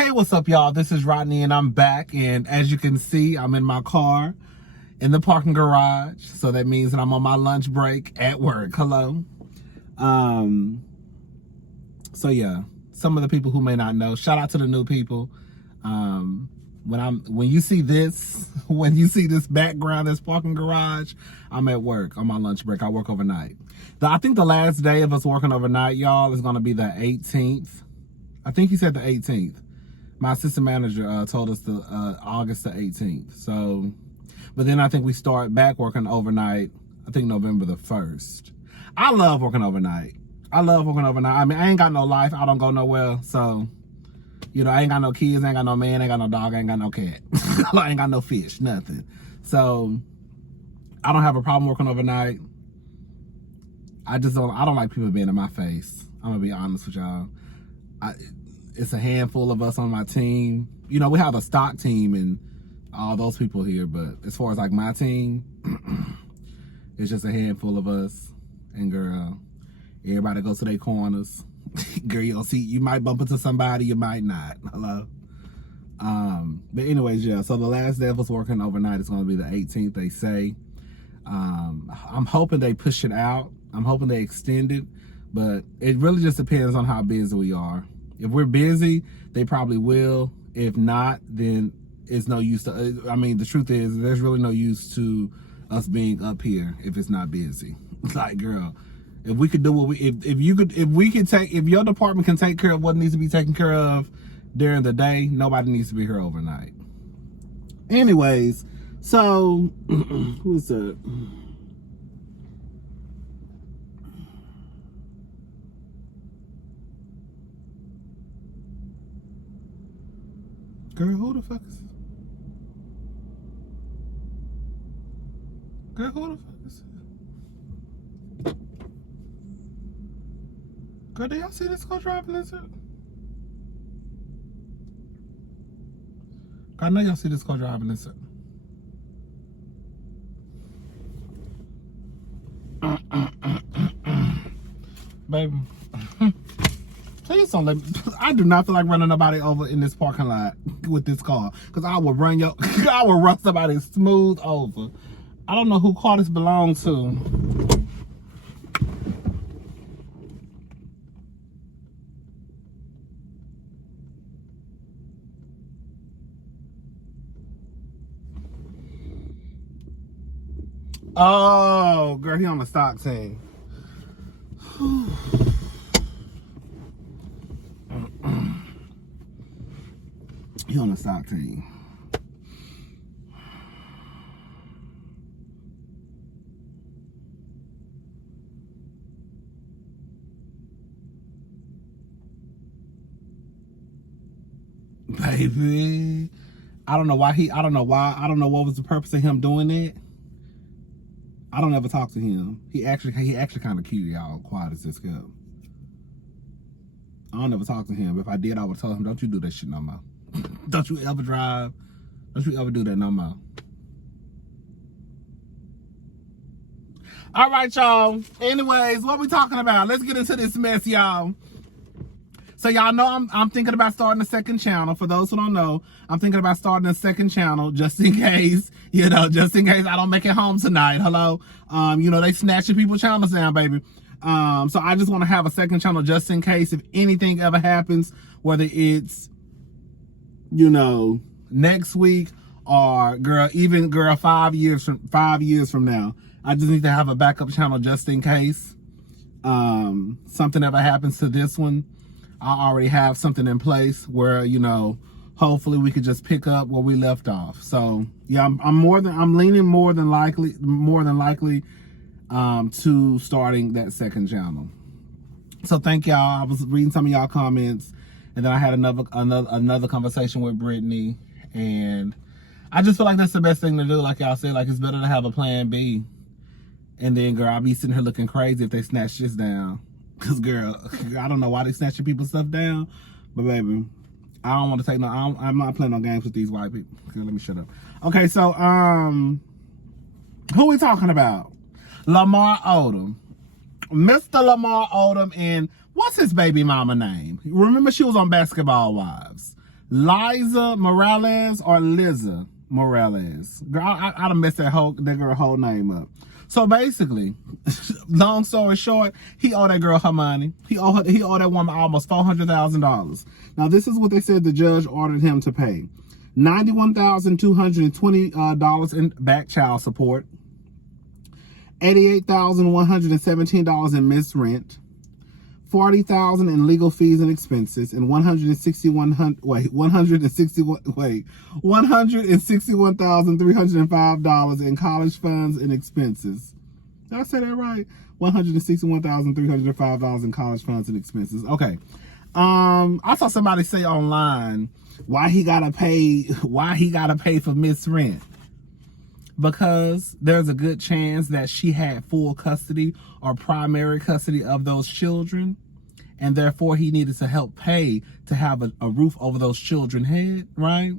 Hey, what's up, y'all? This is Rodney, and I'm back. And as you can see, I'm in my car in the parking garage. So that means that I'm on my lunch break at work. Hello. So yeah, some of the people who may not know, shout out to the new people. When you see this background, this parking garage, I'm at work on my lunch break. I work overnight. I think the last day of us working overnight, y'all, is gonna be the 18th. I think he said the 18th. My assistant manager told us the August the 18th. So, but then I think we start back working overnight, I think November the 1st. I love working overnight. I mean, I ain't got no life. I don't go nowhere. So, you know, I ain't got no kids, I ain't got no man, I ain't got no dog, I ain't got no cat. I ain't got no fish, nothing. So, I don't have a problem working overnight. I don't like people being in my face. I'm gonna be honest with y'all. It's a handful of us on my team. You know, we have a stock team and all those people here, but as far as like my team, it's just a handful of us. And girl, everybody goes to their corners. Girl, you might bump into somebody, you might not. Hello. But anyways, yeah, so the last day of us working overnight is gonna be the 18th, they say. I'm hoping they push it out. I'm hoping they extend it, but it really just depends on how busy we are. If we're busy, they probably will. If not, then it's no use to, I mean, the truth is, there's really no use to us being up here if it's not busy. Like, girl, if we could do what if your department can take care of what needs to be taken care of during the day, nobody needs to be here overnight. Anyways, so, who's that? Girl, who the fuck is... Girl, who the fuck is... Girl, do y'all see this car driving this up? I know y'all see this car driving this up. Baby. Please don't let me. I do not feel like running nobody over in this parking lot with this car. Because I will run somebody smooth over. I don't know who car this belongs to. Oh, girl, he on the stock team. He on the stock team. Baby, I don't know what was the purpose of him doing it. I don't ever talk to him. He actually kind of cute, y'all. Quiet as this go. I don't ever talk to him. If I did, I would tell him, don't you do that shit no more. Don't you ever drive. Don't you ever do that no more. All right, y'all. Anyways, what we talking about? Let's get into this mess, y'all. So y'all know I'm thinking about starting a second channel. For those who don't know, I'm thinking about starting a second channel just in case, just in case I don't make it home tonight. Hello. They snatching people's channels down, baby. So I just want to have a second channel just in case if anything ever happens, whether it's, next week or girl, 5 years from now. I just need to have a backup channel just in case something ever happens to this one. I already have something in place where, hopefully we could just pick up where we left off. So yeah, I'm leaning more than likely to starting that second channel. So thank y'all. I was reading some of y'all comments, and then I had another conversation with Brittany, and I just feel like that's the best thing to do. Like y'all said, like it's better to have a plan B. And then, girl, I'll be sitting here looking crazy if they snatch this down. Cause, girl, I don't know why they snatching people's stuff down, but baby, I don't want to take I'm not playing no games with these white people. Girl, let me shut up. Okay, so who we talking about? Lamar Odom. Mr. Lamar Odom, and what's his baby mama name? Remember she was on Basketball Wives. Liza Morales or Liza Morales. Girl, I done messed that girl whole name up. So basically, long story short, he owed that girl her money. He owed that woman almost $400,000. Now this is what they said the judge ordered him to pay: $91,220 in back child support, $88,117 in missed rent, $40,000 in legal fees and expenses, and $161,305 in college funds and expenses. Did I say that right? $161,305 in college funds and expenses. Okay. I saw somebody say online why he gotta pay for missed rent. Because there's a good chance that she had full custody or primary custody of those children, and therefore he needed to help pay to have a roof over those children's head, right?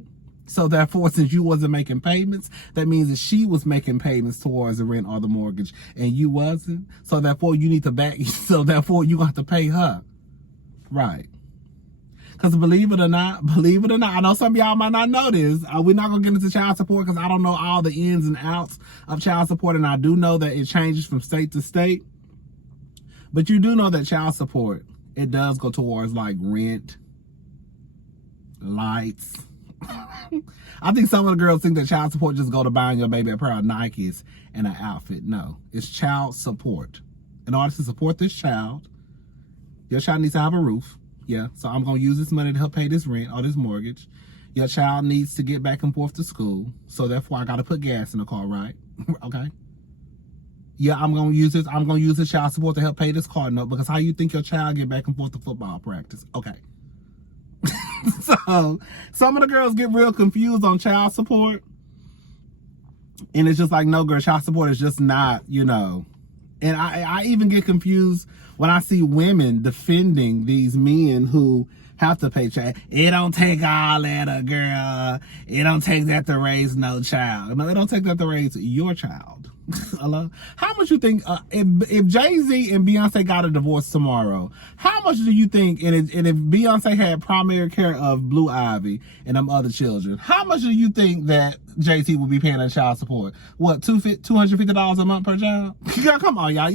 So therefore, since you wasn't making payments, that means that she was making payments towards the rent or the mortgage, and you wasn't. So therefore, you need to so therefore, you have to pay her, right? Because believe it or not, I know some of y'all might not know this. We're not going to get into child support because I don't know all the ins and outs of child support. And I do know that it changes from state to state. But you do know that child support, it does go towards like rent, lights. I think some of the girls think that child support just go to buying your baby a pair of Nikes and an outfit. No, it's child support. In order to support this child, your child needs to have a roof. Yeah, so I'm going to use this money to help pay this rent or this mortgage. Your child needs to get back and forth to school. So therefore, I got to put gas in the car, right? Okay. Yeah, I'm going to use this. I'm going to use this child support to help pay this car note, because how you think your child get back and forth to football practice? Okay. So some of the girls get real confused on child support. And it's just like, no, girl, child support is just not, And I even get confused when I see women defending these men who have to pay child. It don't take all that, girl. It don't take that to raise no child. No, it don't take that to raise your child. Hello? How much you think, if Jay-Z and Beyonce got a divorce tomorrow, how much do you think, and if Beyonce had primary care of Blue Ivy and them other children, how much do you think that JT would be paying in child support? What, $250 a month per child? Come on, y'all.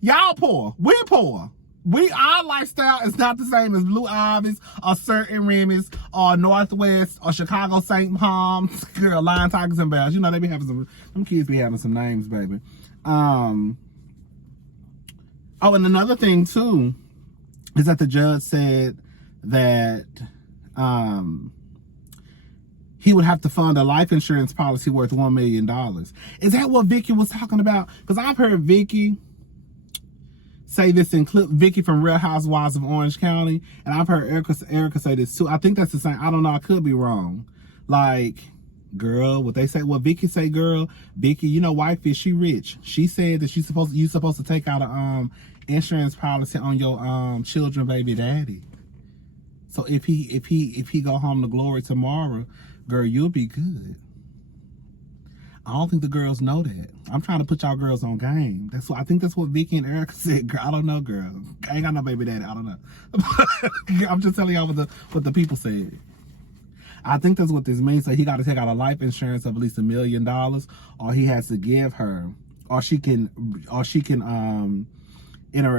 Y'all poor. We're poor. Our lifestyle is not the same as Blue Ivy's or certain Remy's or Northwest or Chicago St. Palms. Girl, Lion, Tigers, and Bears. They be having them kids be having some names, baby. Oh, and another thing too is that the judge said that he would have to fund a life insurance policy worth $1 million. Is that what Vicky was talking about? Because I've heard Vicky say this in clip, Vicky from Real Housewives of Orange County, and I've heard Erica say this too. I think that's the same. I don't know. I could be wrong. Like, girl, what Vicky say, girl, Vicky, Whitefish, she rich. She said that you supposed to take out a insurance policy on your children baby daddy. So if he go home to glory tomorrow, girl, you'll be good. I don't think the girls know that. I'm trying to put y'all girls on game. I think that's what Vicky and Erica said. Girl, I don't know, girl. I ain't got no baby daddy. I don't know. I'm just telling y'all what the people said. I think that's what this means. So he got to take out a life insurance of at least $1 million, or he has to give her, or she can enter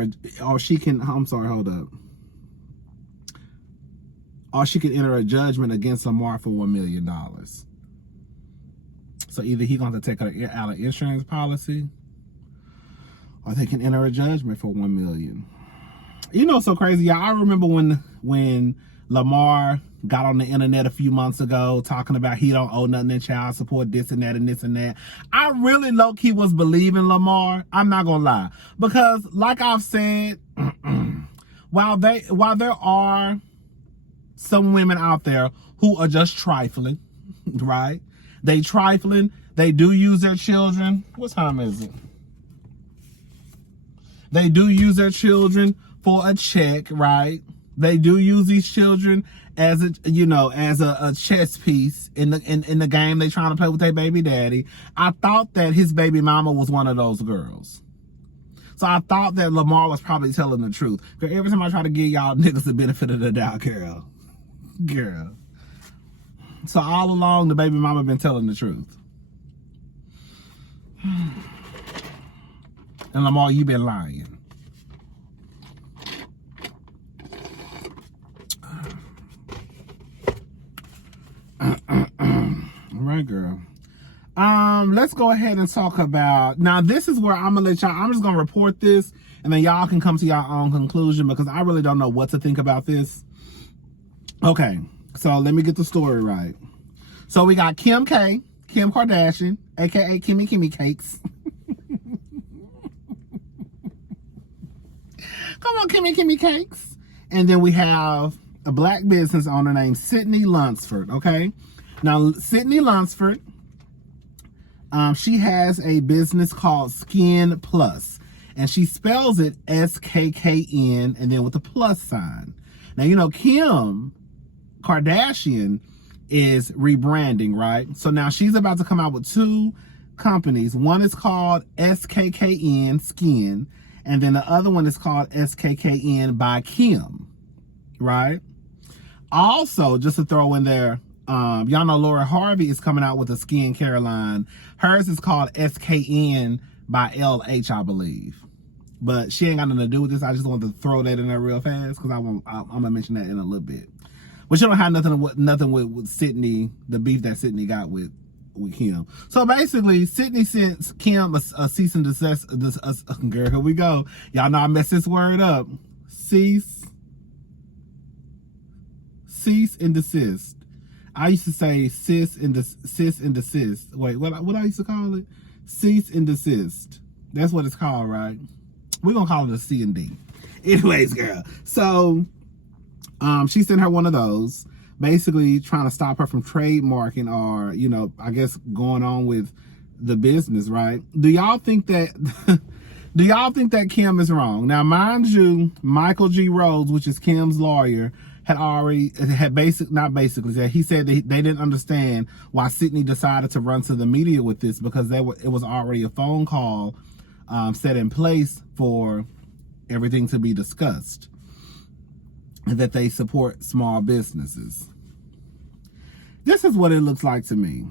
a judgment against Lamar for $1 million. So either he going to take out an insurance policy, or they can enter a judgment for $1 million. So crazy, y'all. I remember when Lamar got on the internet a few months ago talking about he don't owe nothing in child support, this and that and this and that. I really low-key was believing Lamar. I'm not gonna lie, because like I've said, while there are some women out there who are just trifling, right? They trifling. They do use their children. What time is it? They do use their children for a check, right? They do use these children as a chess piece in the game they trying to play with their baby daddy. I thought that his baby mama was one of those girls. So I thought that Lamar was probably telling the truth. Because every time I try to give y'all niggas the benefit of the doubt, girl. So all along, the baby mama been telling the truth. And Lamar, you been lying. Right, girl. Let's go ahead and talk about, now this is where I'm gonna let y'all, I'm just gonna report this and then y'all can come to your own conclusion because I really don't know what to think about this. Okay, so let me get the story right. So we got Kim Kardashian, aka Kimmy Cakes. Come on, Kimmy Cakes. And then we have a black business owner named Sydney Lunsford, okay? Now, Sydney Lunsford, she has a business called Skin Plus, and she spells it SKKN and then with a plus sign. Now, you know, Kim Kardashian is rebranding, right? So now she's about to come out with two companies. One is called SKKN Skin, and then the other one is called SKKN by Kim, right? Also, just to throw in there, y'all know Lori Harvey is coming out with a skincare line. Hers is called SKN by LH, I believe. But she ain't got nothing to do with this. I just wanted to throw that in there real fast because I'm gonna mention that in a little bit. But she don't have nothing with Sydney, the beef that Sydney got with Kim. So basically, Sydney sent Kim a cease and desist. Girl, here we go. Y'all know I messed this word up. Cease and desist. I used to say cis and desist. Wait, what I used to call it? Cease and desist. That's what it's called, right? We're gonna call it a C and D. Anyways, girl. So she sent her one of those, basically trying to stop her from trademarking or, you know, I guess going on with the business, right? Do y'all think that Kim is wrong? Now, mind you, Michael G. Rhodes, which is Kim's lawyer, he said that they didn't understand why Sydney decided to run to the media with this because it was already a phone call set in place for everything to be discussed, and that they support small businesses. This is what it looks like to me.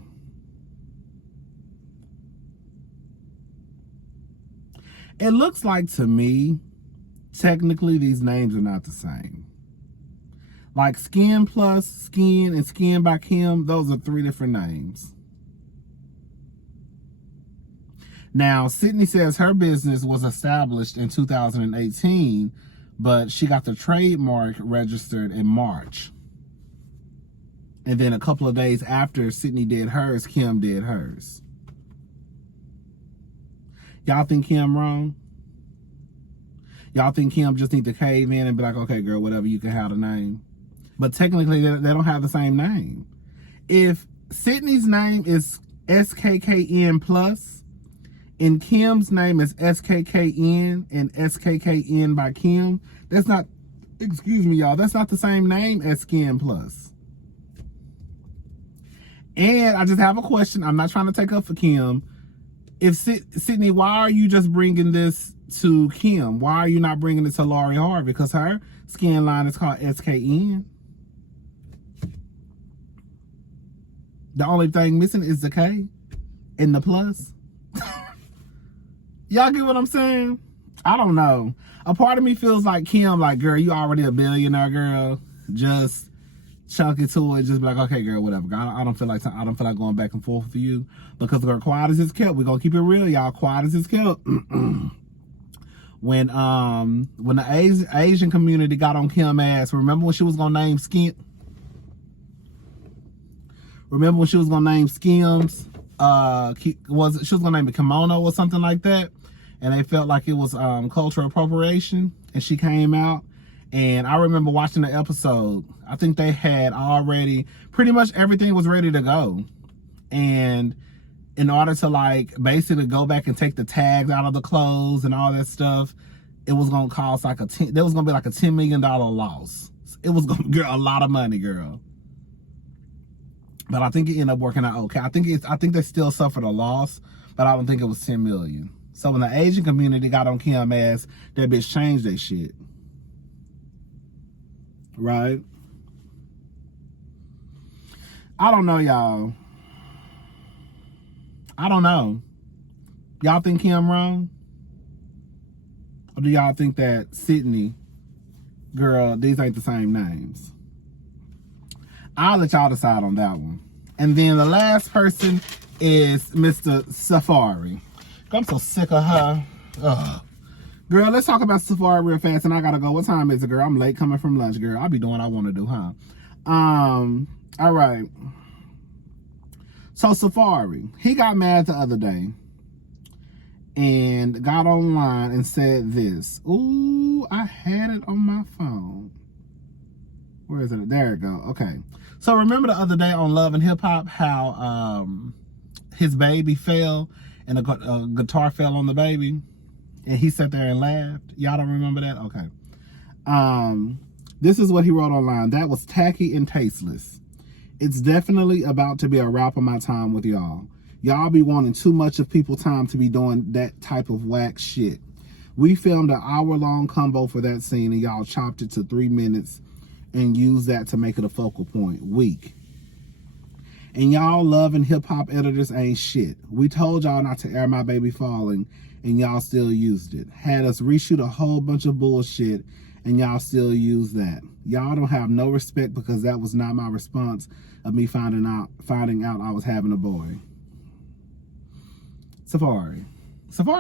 It looks like to me, technically these names are not the same. Like Skin Plus, Skin, and Skin by Kim, those are three different names. Now, Sydney says her business was established in 2018, but she got the trademark registered in March. And then a couple of days after Sydney did hers, Kim did hers. Y'all think Kim wrong? Y'all think Kim just need to cave in and be like, okay, girl, whatever, you can have the name? But technically, they don't have the same name. If Sydney's name is SKKN Plus, and Kim's name is SKKN and SKKN by Kim, that's not, excuse me, y'all, that's not the same name as Skin Plus. And I just have a question. I'm not trying to take up for Kim. If Sydney, why are you just bringing this to Kim? Why are you not bringing it to Lori Harvey? Because her skin line is called SKN. The only thing missing is the K and the plus. Y'all get what I'm saying? I don't know. A part of me feels like Kim, like, girl, you already a billionaire, girl. Just chunk it to it. Just be like, okay, girl, whatever. I don't feel like going back and forth with you because girl, quiet as it's kept. We're gonna keep it real, y'all. Quiet as it's kept. When the Asian community got on Kim ass, remember when she was gonna name Skin? Remember when she was gonna name Skims? She was gonna name it Kimono or something like that, and they felt like it was cultural appropriation, and she came out. And I remember watching the episode. I think they had already, pretty much everything was ready to go. And in order to like basically go back and take the tags out of the clothes and all that stuff, it was gonna cost like there was gonna be like a $10 million loss. It was gonna be a lot of money, girl. But I think it ended up working out okay. I think they still suffered a loss, but I don't think it was 10 million. So when the Asian community got on Kim ass, that bitch changed their shit. Right? I don't know, y'all. I don't know. Y'all think Kim wrong? Or do y'all think that Sydney, girl, these ain't the same names? I'll let y'all decide on that one. And then the last person is Mr. Safaree. I'm so sick of her. Ugh. Girl, let's talk about Safaree real fast, and I gotta go. What time is it, girl? I'm late coming from lunch, girl. I'll be doing what I want to do, huh? All right. So Safaree, he got mad the other day and got online and said this. Ooh, I had it on my phone. Where is it? There it go. Okay. So remember the other day on Love and Hip Hop how his baby fell and a guitar fell on the baby and he sat there and laughed? Y'all don't remember that? Okay. This is what he wrote online. That was tacky and tasteless. It's definitely about to be a wrap of my time with y'all. Y'all be wanting too much of people's time to be doing that type of whack shit. We filmed an hour-long combo for that scene and y'all chopped it to 3 minutes and used that to make it a focal point. Weak. And y'all Love and Hip Hop editors ain't shit. We told y'all not to air my baby falling and y'all still used it. Had us reshoot a whole bunch of bullshit and y'all still use that. Y'all don't have no respect because that was not my response of me finding out I was having a boy. Safaree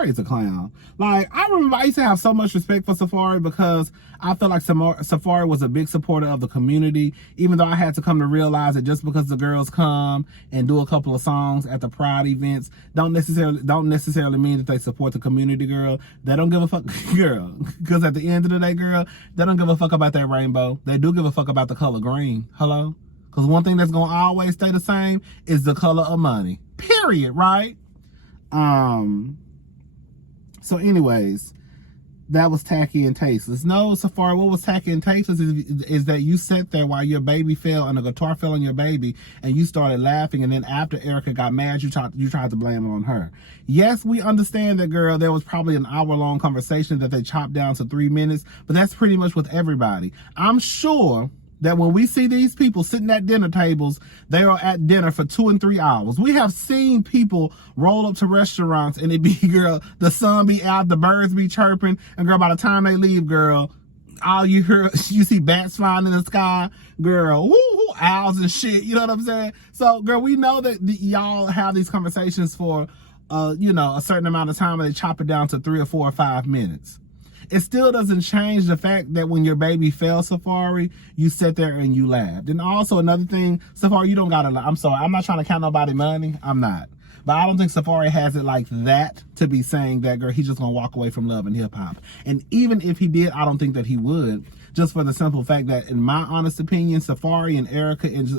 is a clown. Like, I remember I used to have so much respect for Safaree because I felt like Safaree was a big supporter of the community, even though I had to come to realize that just because the girls come and do a couple of songs at the Pride events don't necessarily mean that they support the community, girl. They don't give a fuck, girl. Because at the end of the day, girl, they don't give a fuck about that rainbow. They do give a fuck about the color green. Hello? Because one thing that's going to always stay the same is the color of money. Period, right? So anyways, that was tacky and tasteless. No, Safaree, what was tacky and tasteless is that you sat there while your baby fell and the guitar fell on your baby and you started laughing, and then after Erica got mad, you tried to blame it on her. Yes, we understand that, girl, there was probably an hour-long conversation that they chopped down to 3 minutes, but that's pretty much with everybody. I'm sure that when we see these people sitting at dinner tables, they are at dinner for 2 and 3 hours. We have seen people roll up to restaurants and it be, girl, the sun be out, the birds be chirping, and girl, by the time they leave, girl, all you hear, you see bats flying in the sky, girl, woo, owls and shit, you know what I'm saying? So, girl, we know that y'all have these conversations for, a certain amount of time and they chop it down to 3 or 4 or 5 minutes. It still doesn't change the fact that when your baby fell, Safaree, you sat there and you laughed. And also another thing, Safaree, you don't gotta lie. I'm sorry, I'm not trying to count nobody money. I'm not. But I don't think Safaree has it like that to be saying that, girl, he's just gonna walk away from Love and Hip Hop. And even if he did, I don't think that he would. Just for the simple fact that, in my honest opinion, Safaree and Erica and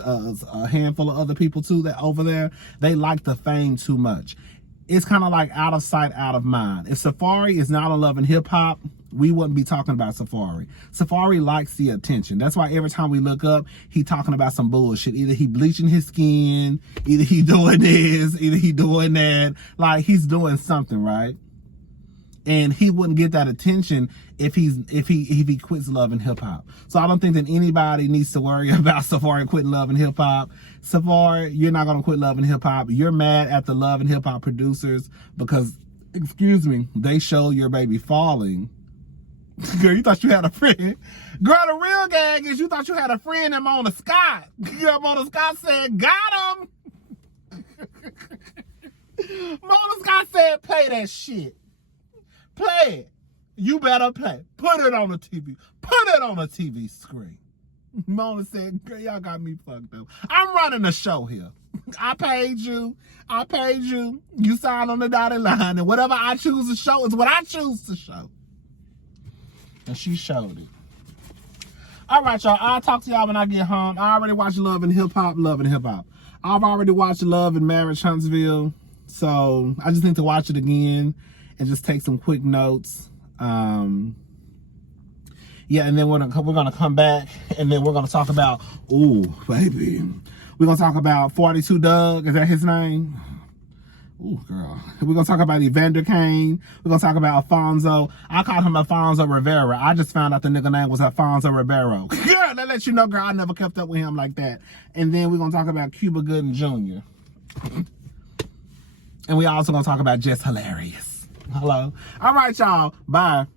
a handful of other people too that over there, they like the fame too much. It's kind of like out of sight, out of mind. If Safaree is not on Love and Hip Hop, we wouldn't be talking about Safaree. Safaree likes the attention. That's why every time we look up, he talking about some bullshit. Either he bleaching his skin, either he doing this, either he doing that. Like, he's doing something, right? And he wouldn't get that attention if he quits Love and Hip Hop. So I don't think that anybody needs to worry about Safaree quitting Love and Hip Hop. Safaree, you're not gonna quit Love and Hip Hop. You're mad at the Love and Hip Hop producers because, excuse me, they showed your baby falling. Girl, you thought you had a friend. Girl, the real gag is you thought you had a friend in Mona Scott. Girl, Mona Scott said, got him. Mona Scott said, play that shit. Play it. You better play. Put it on the TV. Put it on the TV screen. Mona said, girl, y'all got me fucked up. I'm running the show here. I paid you. You signed on the dotted line. And whatever I choose to show is what I choose to show. And she showed it. All right, y'all. I'll talk to y'all when I get home. I already watched Love and Hip Hop. I've already watched Love and Marriage Huntsville. So I just need to watch it again and just take some quick notes. Yeah, and then we're gonna come back and then we're gonna talk about, ooh, baby. We're gonna talk about 42 Doug. Is that his name? Ooh, girl. We're going to talk about Evander Kane. We're going to talk about Alfonso. I called him Alfonso Rivera. I just found out the nigga name was Alfonso Ribeiro. Girl, that lets you know, girl, I never kept up with him like that. And then we're going to talk about Cuba Gooding Jr. And we also going to talk about Just Hilarious. Hello. All right, y'all. Bye.